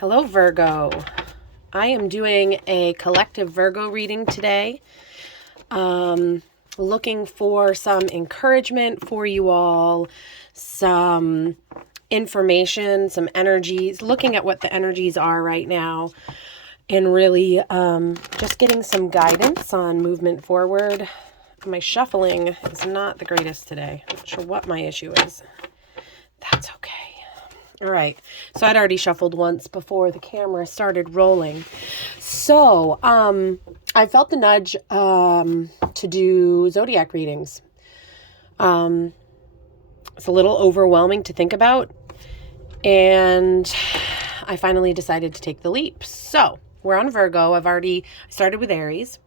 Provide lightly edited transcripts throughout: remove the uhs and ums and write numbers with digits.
Hello, Virgo. I am doing a collective Virgo reading today. Looking for some encouragement for you all, some information, some energies, looking at what the energies are right now, and really just getting some guidance on movement forward. My shuffling is not the greatest today. I'm not sure what my issue is. That's okay. All right, so I'd already shuffled once before the camera started rolling. So I felt the nudge to do zodiac readings. It's a little overwhelming to think about, and I finally decided to take the leap. So we're on Virgo. I've already started with Aries.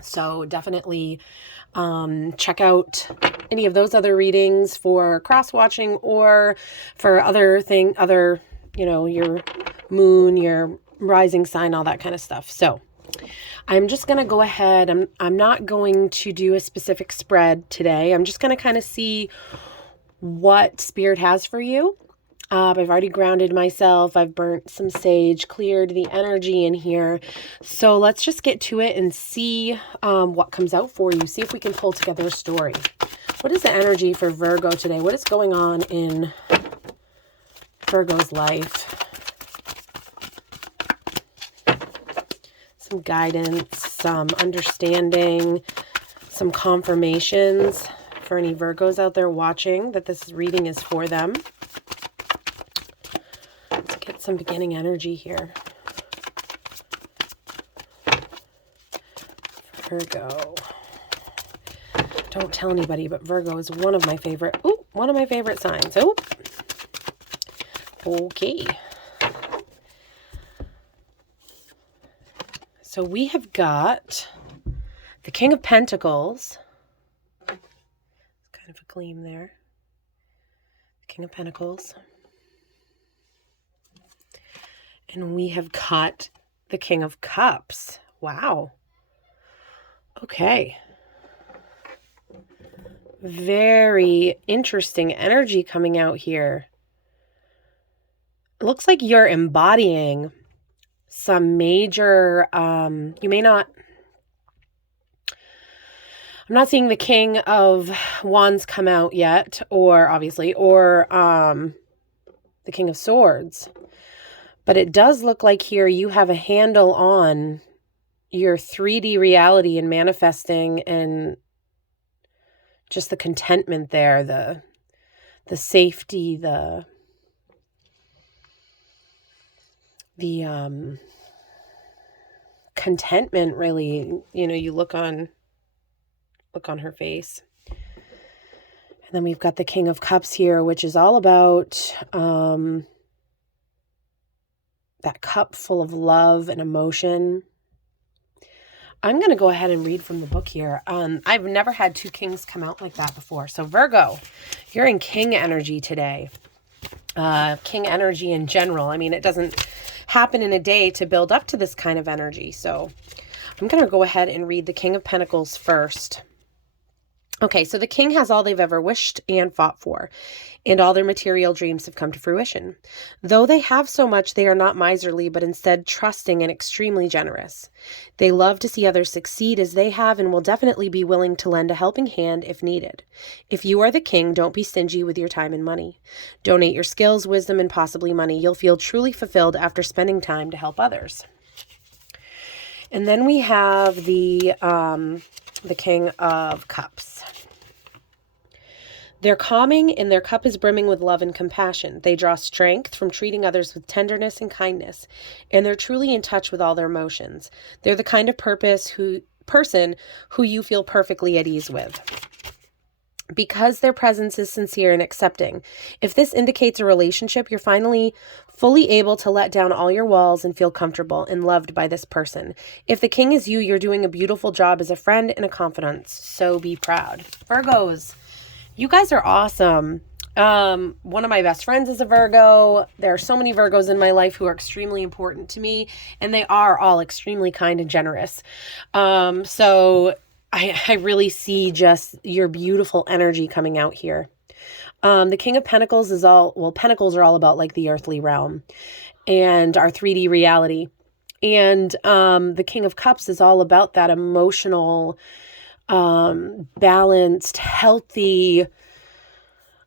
So definitely check out any of those other readings for cross-watching or for other, your moon, your rising sign, all that kind of stuff. So I'm just going to go ahead. I'm not going to do a specific spread today. I'm just going to kind of see what Spirit has for you. I've already grounded myself. I've burnt some sage, cleared the energy in here. So let's just get to it and see what comes out for you. See if we can pull together a story. What is the energy for Virgo today? What is going on in Virgo's life? Some guidance, some understanding, some confirmations for any Virgos out there watching that this reading is for them. Some beginning energy here. Virgo. Don't tell anybody, but Virgo is one of my favorite signs. Oh. Okay. So we have got the King of Pentacles. Kind of a gleam there. The King of Pentacles. And we have got the King of Cups. Wow. Okay. Very interesting energy coming out here. It looks like you're embodying some major, you may not, I'm not seeing the King of Wands come out yet, or the King of Swords. But it does look like here you have a handle on your 3D reality and manifesting and just the contentment there, the safety, the contentment, really. You look on her face. And then we've got the King of Cups here, which is all about that cup full of love and emotion. I'm going to go ahead and read from the book here. I've never had two kings come out like that before. So Virgo, you're in king energy today. King energy in general. I mean, it doesn't happen in a day to build up to this kind of energy. So I'm going to go ahead and read the King of Pentacles first. Okay, so the king has all they've ever wished and fought for, and all their material dreams have come to fruition. Though they have so much, they are not miserly, but instead trusting and extremely generous. They love to see others succeed as they have and will definitely be willing to lend a helping hand if needed. If you are the king, don't be stingy with your time and money. Donate your skills, wisdom, and possibly money. You'll feel truly fulfilled after spending time to help others. And then we have the King of Cups. They're calming and their cup is brimming with love and compassion. They draw strength from treating others with tenderness and kindness, and they're truly in touch with all their emotions. They're the kind of person who you feel perfectly at ease with, because their presence is sincere and accepting. If this indicates a relationship, you're finally fully able to let down all your walls and feel comfortable and loved by this person. If the king is you, you're doing a beautiful job as a friend and a confidant. So be proud. Virgos, you guys are awesome. One of my best friends is a Virgo. There are so many Virgos in my life who are extremely important to me, and they are all extremely kind and generous. So I really see just your beautiful energy coming out here. The King of Pentacles is Pentacles are all about like the earthly realm and our 3D reality. And the King of Cups is all about that emotional, balanced, healthy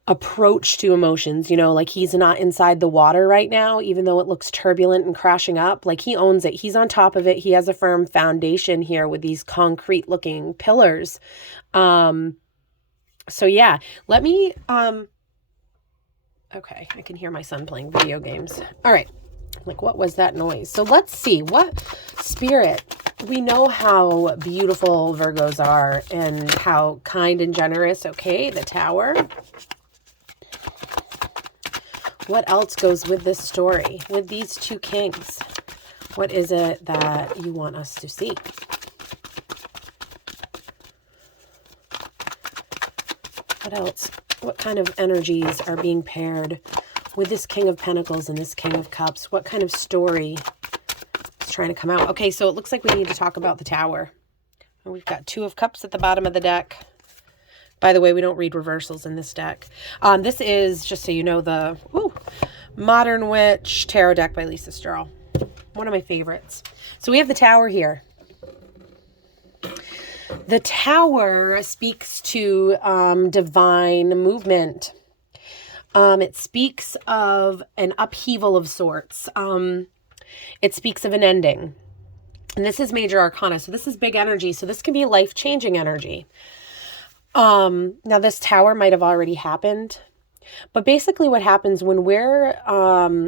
approach to emotions. Like he's not inside the water right now, even though it looks turbulent and crashing up. Like he owns it. He's on top of it. He has a firm foundation here with these concrete looking pillars. So yeah, let me, okay, I can hear my son playing video games. All right. Like, what was that noise? So let's see what spirit, we know how beautiful Virgos are and how kind and generous. Okay. The Tower. What else goes with this story with these two kings? What is it that you want us to see? What else? What kind of energies are being paired with this King of Pentacles and this King of Cups? What kind of story is trying to come out? Okay, so it looks like we need to talk about the Tower. We've got 2 of Cups at the bottom of the deck. By the way, we don't read reversals in this deck. This is, just so you know, the Modern Witch Tarot deck by Lisa Sturl. One of my favorites. So we have the Tower here. The Tower speaks to divine movement. It speaks of an upheaval of sorts. It speaks of an ending. And this is major arcana. So this is big energy. So this can be life-changing energy. Now this Tower might have already happened. But basically what happens when we're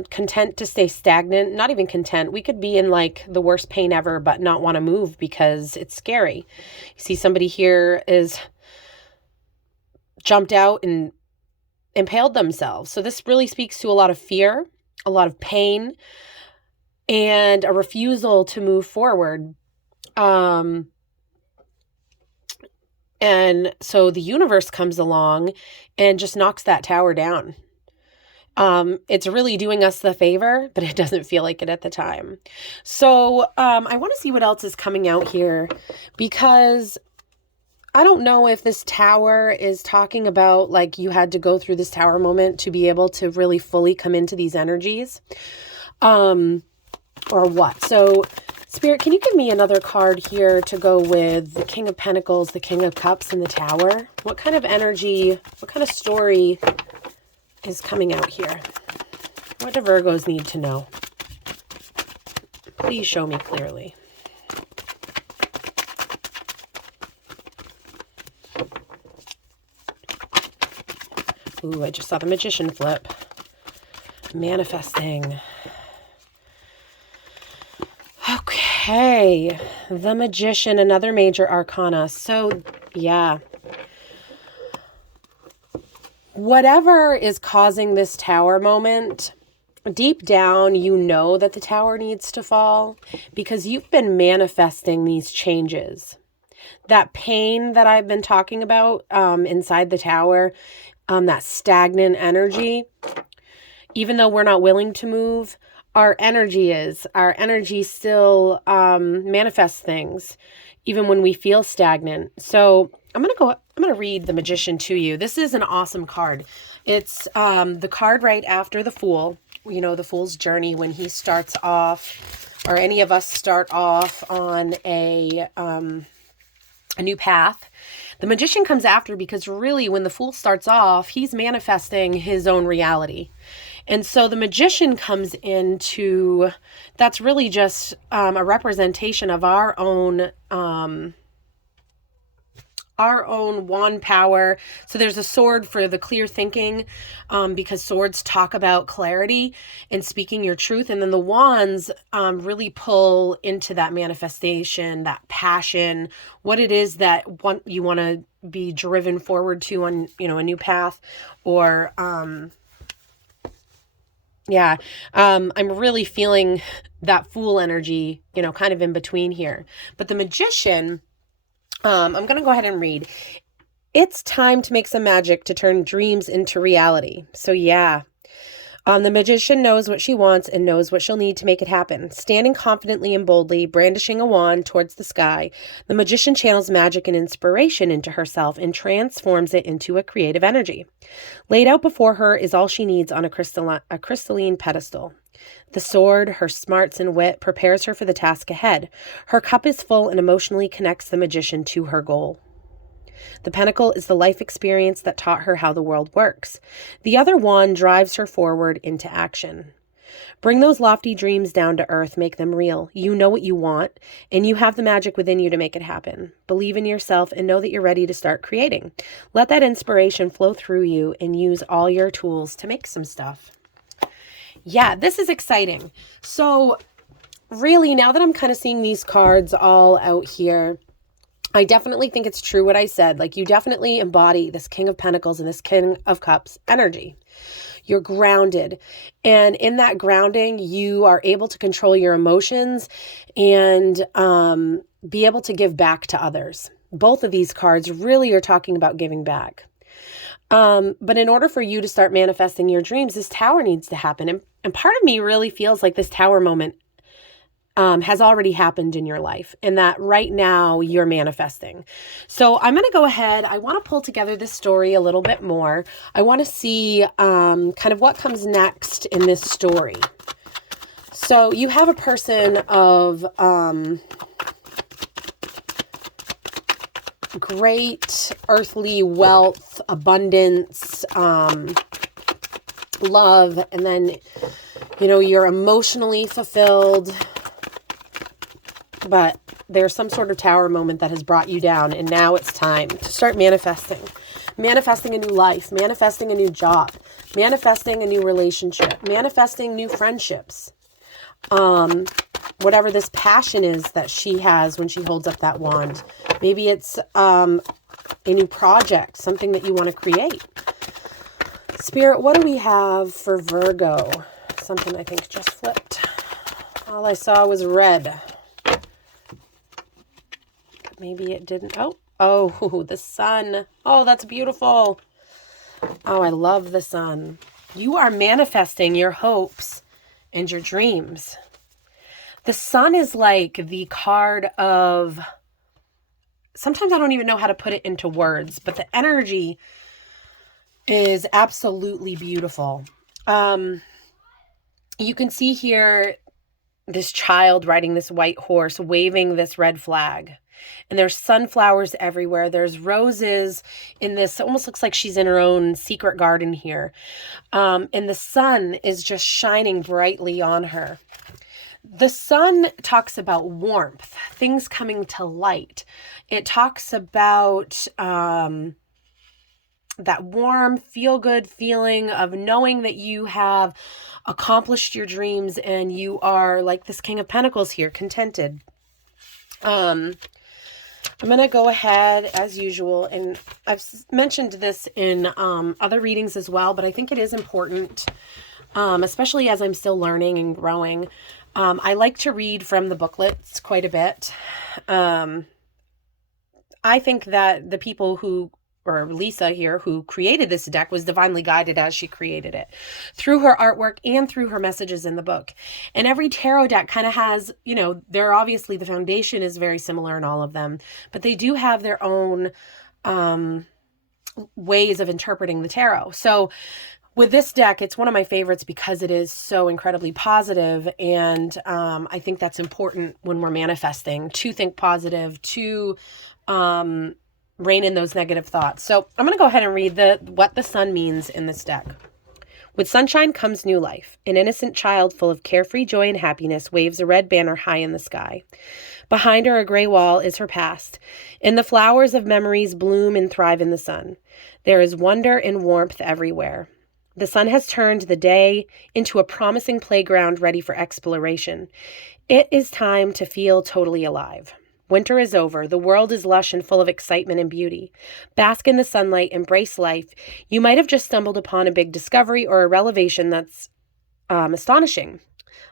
content to stay stagnant, not even content, we could be in like the worst pain ever, but not want to move because it's scary. You see somebody here is jumped out and impaled themselves. So this really speaks to a lot of fear, a lot of pain, and a refusal to move forward. And so the universe comes along and just knocks that Tower down. It's really doing us the favor, but it doesn't feel like it at the time. So I want to see what else is coming out here, because I don't know if this Tower is talking about like you had to go through this Tower moment to be able to really fully come into these energies, or what. So Spirit, can you give me another card here to go with the King of Pentacles, the King of Cups, and the Tower? What kind of energy, what kind of story is coming out here? What do Virgos need to know? Please show me clearly. Ooh, I just saw the Magician flip. Manifesting. Okay, the Magician, another major arcana. So, yeah. Whatever is causing this Tower moment, deep down, you know that the Tower needs to fall because you've been manifesting these changes. That pain that I've been talking about inside the Tower, that stagnant energy, even though we're not willing to move, our energy still manifests things, even when we feel stagnant. So I'm going to read the Magician to you. This is an awesome card. It's the card right after the Fool, you know, the Fool's journey when he starts off, or any of us start off on a new path. The Magician comes after because really when the Fool starts off, he's manifesting his own reality. And so the Magician comes into, that's really just a representation of our own wand power. So there's a sword for the clear thinking, because swords talk about clarity and speaking your truth. And then the wands really pull into that manifestation, that passion, what it is that you want to be driven forward to on, you know, a new path, or yeah, I'm really feeling that Fool energy, you know, kind of in between here. But the Magician, I'm going to go ahead and read. It's time to make some magic to turn dreams into reality. So yeah, The magician knows what she wants and knows what she'll need to make it happen. Standing confidently and boldly, brandishing a wand towards the sky, the magician channels magic and inspiration into herself and transforms it into a creative energy. Laid out before her is all she needs on a crystalline pedestal. The sword, her smarts and wit, prepares her for the task ahead. Her cup is full and emotionally connects the magician to her goal. The pentacle is the life experience that taught her how the world works. The other wand drives her forward into action. Bring those lofty dreams down to earth, make them real. You know what you want, and you have the magic within you to make it happen. Believe in yourself and know that you're ready to start creating. Let that inspiration flow through you and use all your tools to make some stuff. Yeah, this is exciting. So really, now that I'm kind of seeing these cards all out here, I definitely think it's true what I said. Like, you definitely embody this King of Pentacles and this King of Cups energy. You're grounded. And in that grounding, you are able to control your emotions and be able to give back to others. Both of these cards really are talking about giving back. But in order for you to start manifesting your dreams, this tower needs to happen. And part of me really feels like this tower moment has already happened in your life and that right now you're manifesting. So I'm going to go ahead. I want to pull together this story a little bit more. I want to see kind of what comes next in this story. So you have a person of great earthly wealth, abundance, love, and then, you know, you're emotionally fulfilled. But there's some sort of tower moment that has brought you down, and now it's time to start manifesting. Manifesting a new life, manifesting a new job, manifesting a new relationship, manifesting new friendships. Whatever this passion is that she has when she holds up that wand. Maybe it's a new project, something that you want to create. Spirit, what do we have for Virgo? Something I think just flipped. All I saw was red. Maybe it didn't. Oh, the sun. Oh, that's beautiful. Oh, I love the sun. You are manifesting your hopes and your dreams. The sun is like the card of, sometimes I don't even know how to put it into words, but the energy is absolutely beautiful. You can see here this child riding this white horse, waving this red flag. And there's sunflowers everywhere. There's roses in this. It almost looks like she's in her own secret garden here. And the sun is just shining brightly on her. The sun talks about warmth, things coming to light. It talks about that warm, feel-good feeling of knowing that you have accomplished your dreams and you are, like this King of Pentacles here, contented. I'm going to go ahead as usual, and I've mentioned this in other readings as well, but I think it is important, especially as I'm still learning and growing. I like to read from the booklets quite a bit. I think that the people who, or Lisa here, who created this deck was divinely guided as she created it through her artwork and through her messages in the book. And every tarot deck kind of has, you know, they're obviously, the foundation is very similar in all of them, but they do have their own ways of interpreting the tarot. So with this deck, it's one of my favorites because it is so incredibly positive, and I think that's important when we're manifesting, to think positive, to rein in those negative thoughts. So I'm going to go ahead and read what the sun means in this deck. With sunshine comes new life. An innocent child full of carefree joy and happiness waves a red banner high in the sky. Behind her, a gray wall is her past, and the flowers of memories bloom and thrive in the sun. There is wonder and warmth everywhere. The sun has turned the day into a promising playground ready for exploration. It is time to feel totally alive. Winter is over. The world is lush and full of excitement and beauty. Bask in the sunlight, embrace life. You might have just stumbled upon a big discovery or a revelation that's astonishing,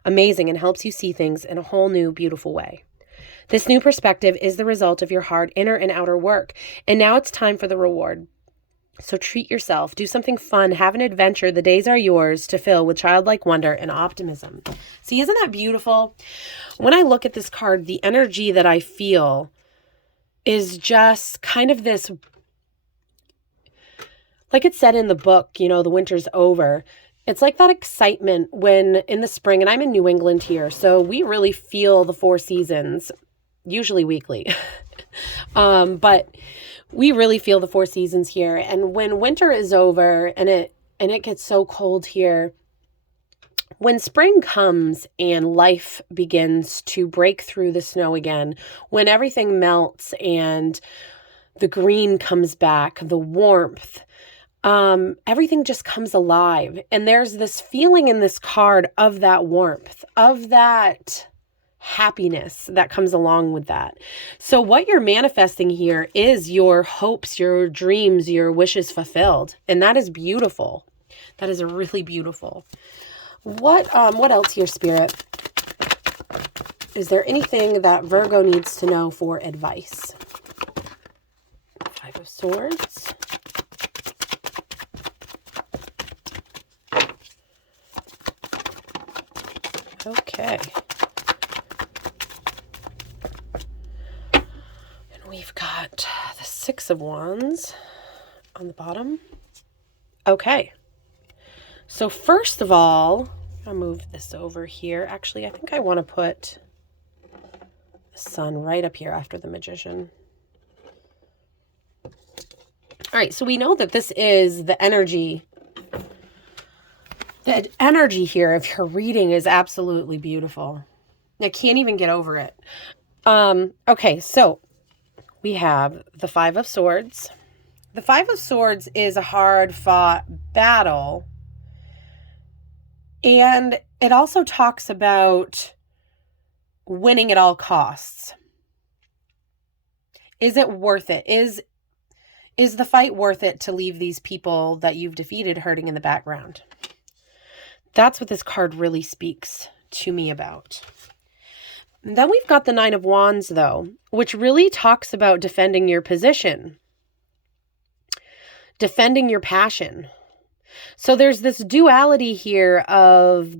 amazing, and helps you see things in a whole new, beautiful way. This new perspective is the result of your hard inner and outer work, and now it's time for the reward. So treat yourself, do something fun, have an adventure. The days are yours to fill with childlike wonder and optimism. See, isn't that beautiful? When I look at this card, the energy that I feel is just kind of this, like it said in the book, you know, the winter's over. It's like that excitement when in the spring, and I'm in New England here, so we really feel the 4 seasons, usually weekly. But we really feel the 4 seasons here. And when winter is over and it gets so cold here, when spring comes and life begins to break through the snow again, when everything melts and the green comes back, the warmth, everything just comes alive. And there's this feeling in this card of that warmth, of that happiness that comes along with that. So what you're manifesting here is your hopes, your dreams, your wishes fulfilled. And that is beautiful. That is really beautiful. What else here, Spirit? Is there anything that Virgo needs to know for advice? 5 of Swords. Okay. And we've got the 6 of Wands on the bottom. Okay. So first of all, I'll move this over here. Actually, I think I want to put the Sun right up here after the Magician. All right, so we know that this is the energy. The energy here of your reading is absolutely beautiful. I can't even get over it. Okay, so we have the 5 of Swords. The 5 of Swords is a hard-fought battle. And it also talks about winning at all costs. Is it worth it? Is the fight worth it to leave these people that you've defeated hurting in the background? That's what this card really speaks to me about. And then we've got the 9 of Wands, though, which really talks about defending your position, defending your passion. So there's this duality here of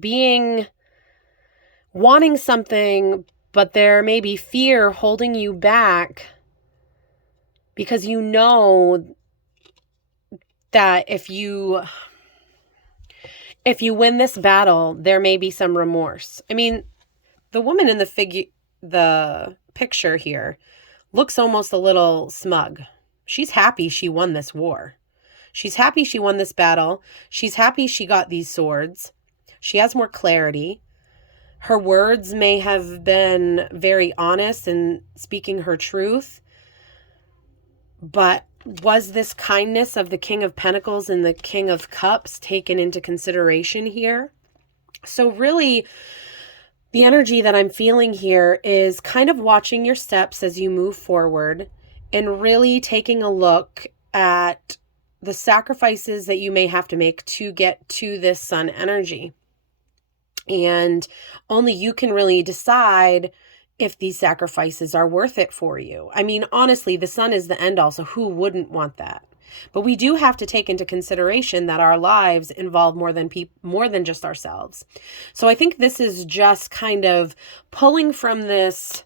wanting something, but there may be fear holding you back because you know that if you win this battle, there may be some remorse. I mean, the woman in the picture here looks almost a little smug. She's happy she won this war. She's happy she won this battle. She's happy she got these swords. She has more clarity. Her words may have been very honest and speaking her truth. But was this kindness of the King of Pentacles and the King of Cups taken into consideration here? So really, the energy that I'm feeling here is kind of watching your steps as you move forward and really taking a look at the sacrifices that you may have to make to get to this Sun energy. And only you can really decide if these sacrifices are worth it for you. I mean, honestly, the Sun is the end all, so who wouldn't want that? But we do have to take into consideration that our lives involve more than just ourselves. So I think this is just kind of pulling from this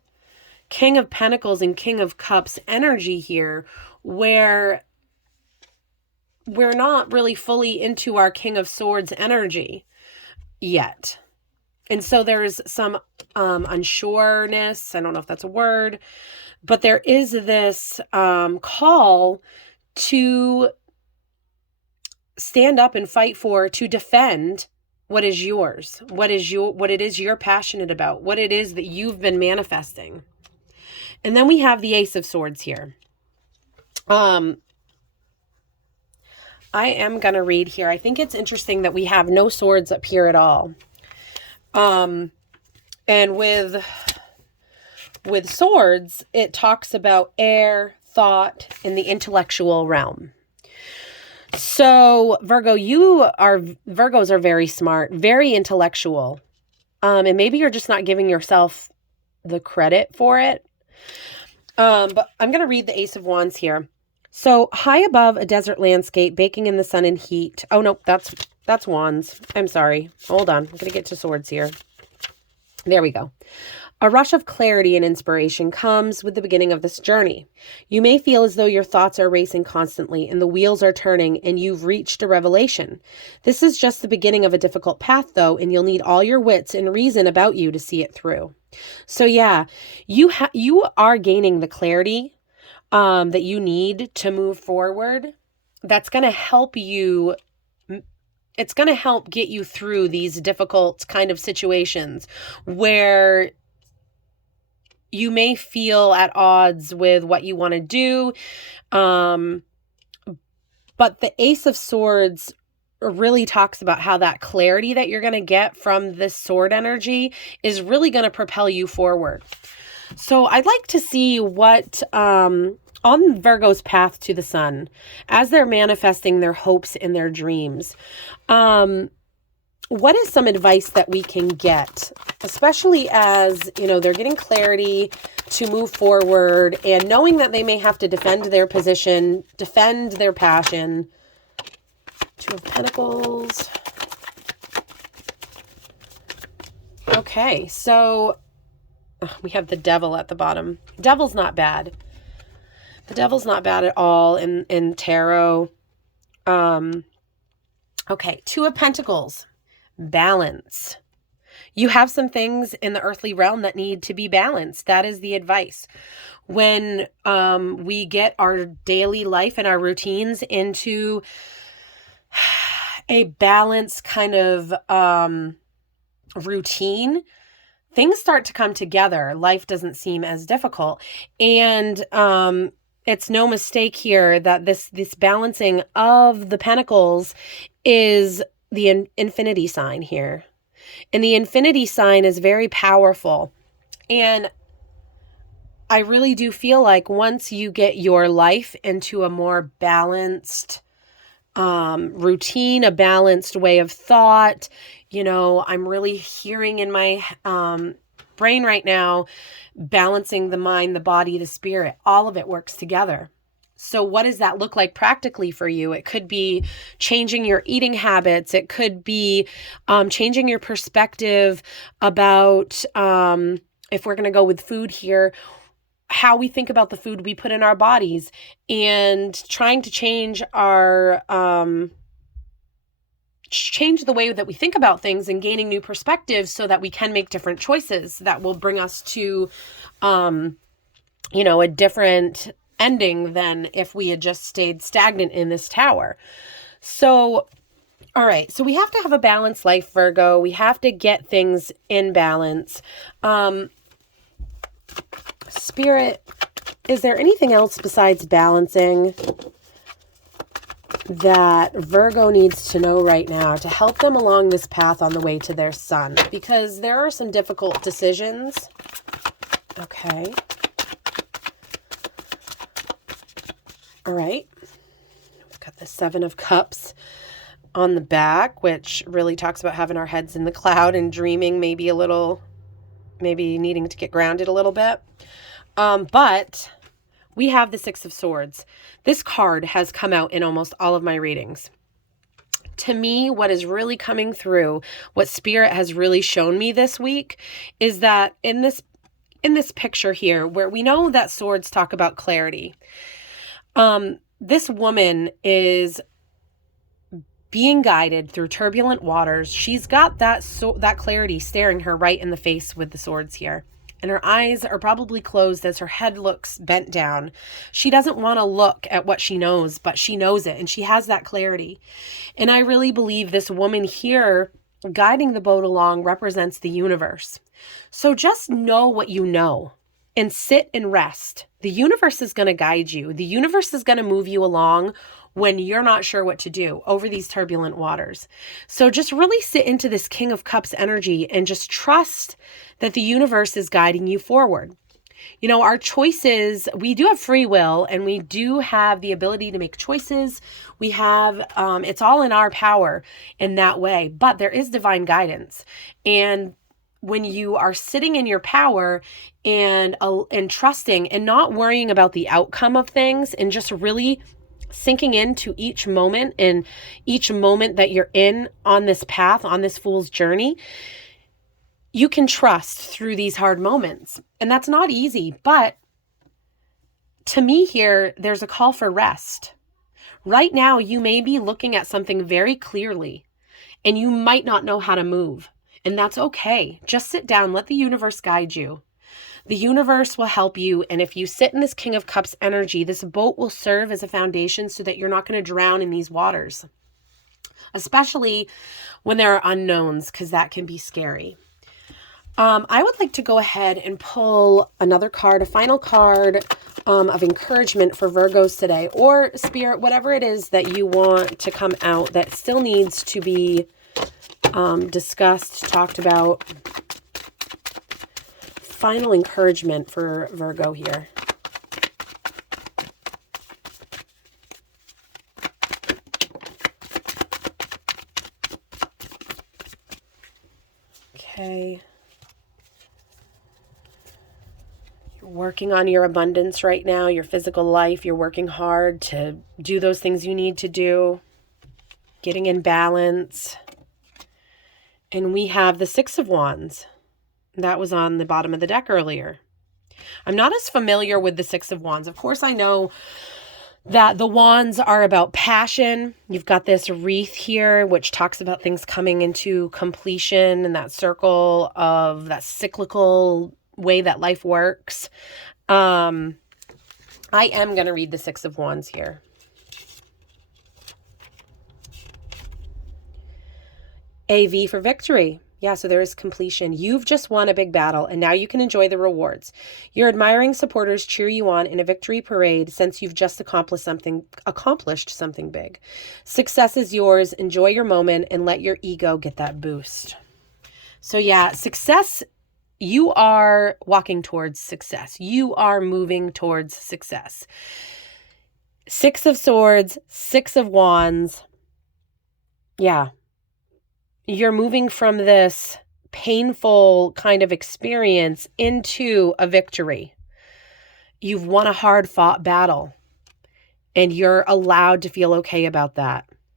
King of Pentacles and King of Cups energy here, where we're not really fully into our King of Swords energy yet. And so there's some unsureness. I don't know if that's a word, but there is this call to stand up and fight for, to defend what is yours, what it is you're passionate about, what it is that you've been manifesting. And then we have the Ace of Swords here. I am going to read here. I think it's interesting that we have no swords up here at all. And with swords, it talks about air, thought, and the intellectual realm. So Virgos are very smart, very intellectual. And maybe you're just not giving yourself the credit for it. But I'm going to read the Ace of Wands here. So high above a desert landscape, baking in the sun and heat. Oh, no, that's wands. I'm sorry. Hold on. I'm going to get to swords here. There we go. A rush of clarity and inspiration comes with the beginning of this journey. You may feel as though your thoughts are racing constantly and the wheels are turning and you've reached a revelation. This is just the beginning of a difficult path, though, and you'll need all your wits and reason about you to see it through. So yeah, you are gaining the clarity that you need to move forward. That's going to help you. It's going to help get you through these difficult kind of situations where you may feel at odds with what you want to do. But the Ace of Swords really talks about how that clarity that you're going to get from this sword energy is really going to propel you forward. So I'd like to see what, on Virgo's path to the sun, as they're manifesting their hopes and their dreams, what is some advice that we can get, especially as, they're getting clarity to move forward and knowing that they may have to defend their position, defend their passion. Two of Pentacles. Okay, so we have the Devil at the bottom. Devil's not bad. The Devil's not bad at all in tarot. Okay, Two of Pentacles. Balance. You have some things in the earthly realm that need to be balanced. That is the advice. When we get our daily life and our routines into a balanced kind of routine, things start to come together. Life doesn't seem as difficult. And it's no mistake here that this balancing of the Pentacles is the infinity sign here. And the infinity sign is very powerful. And I really do feel like once you get your life into a more balanced routine, a balanced way of thought, I'm really hearing in my brain right now, balancing the mind, the body, the spirit, all of it works together. So what does that look like practically for you? It could be changing your eating habits. It could be changing your perspective about, if we're going to go with food here, how we think about the food we put in our bodies, and trying to change our, change the way that we think about things and gaining new perspectives so that we can make different choices that will bring us to, a different ending than if we had just stayed stagnant in this tower. So, all right. So we have to have a balanced life, Virgo. We have to get things in balance. Spirit, is there anything else besides balancing that Virgo needs to know right now to help them along this path on the way to their sun? Because there are some difficult decisions. Okay. All right. We've got the Seven of Cups on the back, which really talks about having our heads in the cloud and dreaming, maybe needing to get grounded a little bit. But we have the Six of Swords. This card has come out in almost all of my readings. To me, what is really coming through, what Spirit has really shown me this week, is that in this picture here, where we know that swords talk about clarity, this woman is being guided through turbulent waters. She's got that clarity staring her right in the face with the swords here. And her eyes are probably closed as her head looks bent down. She doesn't want to look at what she knows, but she knows it, and she has that clarity. And I really believe this woman here guiding the boat along represents the universe. So just know what you know and sit and rest. The universe is going to guide you. The universe is going to move you along when you're not sure what to do over these turbulent waters. So just really sit into this King of Cups energy and just trust that the universe is guiding you forward. Our choices, we do have free will, and we do have the ability to make choices. We have, it's all in our power in that way, but there is divine guidance. And when you are sitting in your power and trusting and not worrying about the outcome of things and just really sinking into each moment and each moment that you're in on this path, on this fool's journey, you can trust through these hard moments. And that's not easy, but to me here, there's a call for rest. Right now, you may be looking at something very clearly and you might not know how to move. And that's okay. Just sit down, let the universe guide you. The universe will help you. And if you sit in this King of Cups energy, this boat will serve as a foundation so that you're not going to drown in these waters, especially when there are unknowns, because that can be scary. I would like to go ahead and pull another card, a final card of encouragement for Virgos today, or Spirit, whatever it is that you want to come out that still needs to be discussed, talked about. Final encouragement for Virgo here. Okay. You're working on your abundance right now, your physical life. You're working hard to do those things you need to do, getting in balance. And we have the Six of Wands. That was on the bottom of the deck earlier. I'm not as familiar with the Six of Wands. Of course, I know that the wands are about passion. You've got this wreath here, which talks about things coming into completion and that circle of that cyclical way that life works. I am going to read the Six of Wands here. AV for victory. Yeah, so there is completion. You've just won a big battle, and now you can enjoy the rewards. Your admiring supporters cheer you on in a victory parade since you've just accomplished something big. Success is yours. Enjoy your moment and let your ego get that boost. So yeah, success, you are walking towards success. You are moving towards success. Six of Swords, Six of Wands. Yeah. You're moving from this painful kind of experience into a victory. You've won a hard-fought battle, and you're allowed to feel okay about that.